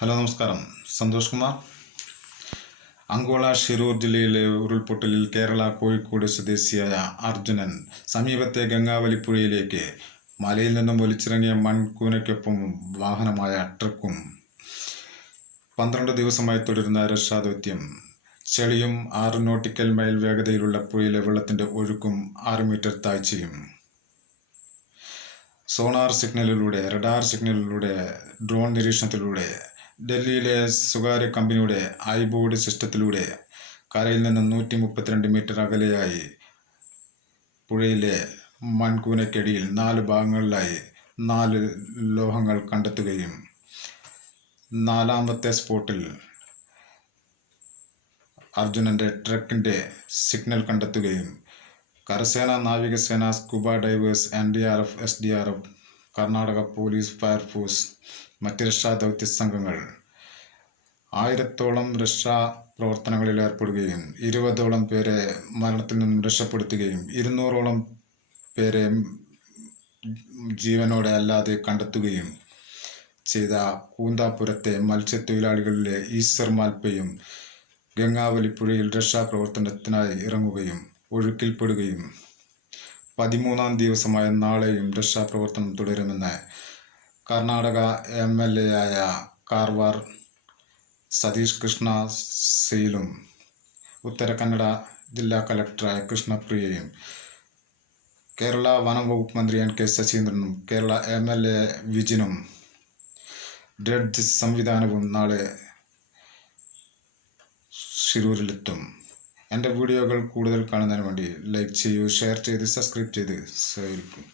Hello നമസ്കാരം. Santhosh Kumar. Angola Shirur ജില്ലയിലെ ഉരുൾപൊട്ടലിൽ കേരള കോഴിക്കോട് സ്വദേശിയായ അർജുനൻ സമീപത്തെ ഗംഗാവലിപ്പുഴയിലേക്ക് മലയിൽ നിന്നും ഒലിച്ചിറങ്ങിയ മൺകൂനയ്ക്കൊപ്പം വാഹനമായ ട്രക്കും പന്ത്രണ്ട് ദിവസമായി തുടരുന്ന രക്ഷാദൗത്യം. ചെളിയും ആറ് നോട്ടിക്കൽ മൈൽ വേഗതയിലുള്ള പുഴയിലെ വെള്ളത്തിന്റെ ഒഴുക്കും ആറ് മീറ്റർ താഴ്ചയും. സോണാർ സിഗ്നലിലൂടെ റഡാർ സിഗ്നലിലൂടെ ഡ്രോൺ നിരീക്ഷണത്തിലൂടെ ഡൽഹിയിലെ സ്വകാര്യ കമ്പനിയുടെ ഐബോർഡ് സിസ്റ്റത്തിലൂടെ കരയിൽ നിന്ന് നൂറ്റി മുപ്പത്തിരണ്ട് മീറ്റർ അകലെയായി പുഴയിലെ മൺകൂനയ്ക്കടിയിൽ നാല് ഭാഗങ്ങളിലായി നാല് ലോഹങ്ങൾ കണ്ടെത്തുകയും നാലാമത്തെ സ്പോട്ടിൽ അർജുനന്റെ ട്രക്കിന്റെ സിഗ്നൽ കണ്ടെത്തുകയും കരസേന നാവികസേന scuba divers N D R F S D R F Karnataka police fire force മറ്റ് രക്ഷാ ദൗത്യ സംഘങ്ങൾ. ആയിരത്തോളം രക്ഷാ പ്രവർത്തനങ്ങളിൽ ഏർപ്പെടുകയും ഇരുപതോളം പേരെ മരണത്തിൽ നിന്നും രക്ഷപ്പെടുത്തുകയും ഇരുന്നൂറോളം പേരെ ജീവനോടെ അല്ലാതെ കണ്ടെത്തുകയും ചെയ്ത കൂന്താപുരത്തെ മത്സ്യത്തൊഴിലാളികളിലെ ഈശ്വർ മാൽപ്പയും ഗംഗാവലിപ്പുഴയിൽ രക്ഷാപ്രവർത്തനത്തിനായി ഇറങ്ങുകയും ഒഴുക്കിൽപ്പെടുകയും പതിമൂന്നാം ദിവസമായ നാളെയും രക്ഷാപ്രവർത്തനം തുടരുമെന്ന് കർണാടക എം എൽ എ ആയ കാർവാർ സതീഷ് കൃഷ്ണ സെയിലും ഉത്തര കന്നഡ ജില്ലാ കലക്ടറായ കൃഷ്ണപ്രിയയും കേരള വനം വകുപ്പ് മന്ത്രി എൻ കെ ശശീന്ദ്രനും കേരള എം എൽ എ വിജിനും ഡ്രഡ്ജ് സംവിധാനവും നാളെ ഷിരൂരിലെത്തും എന്റെ വീഡിയോകൾ കൂടുതൽ കാണുന്നതിന് വേണ്ടി ലൈക്ക് ചെയ്യൂ ഷെയർ ചെയ്ത് സബ്സ്ക്രൈബ് ചെയ്ത്. സഹകരിക്കും